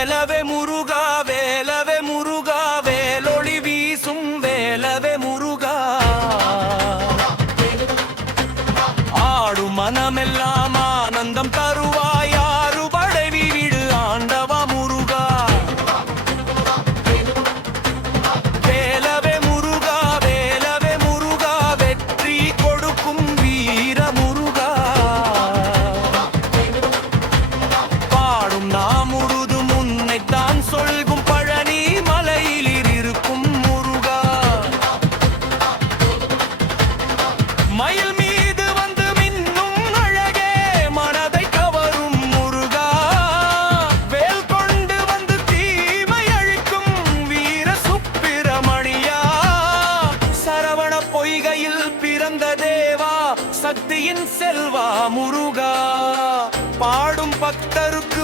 வேலவே முருகா வேலவே முருகா வேலொளி வீசும் வேலவே முருகா ஆடும் மனமெல்லாம் ஆனந்தம் தருவாய் ஆறுபடை வீடு ஆண்டவா முருகா வேலவே முருகா வேலவே முருகா வெற்றி கொடுக்கும் வீர முருகா பாடும் நாம் முழுதும் உன்னைத்தான் சொல்கும் பழனி மலையில் இருக்கும் முருகா மயில் மீது வந்து மின்னும் அழகே மனதை கவரும் முருகா வேல் கொண்டு வந்து தீமை அழிக்கும் வீர சுப்பிரமணியா சரவண பொய்கையில் பிறந்த தேவா சக்தியின் செல்வா முருகா பாடும் பக்தருக்கு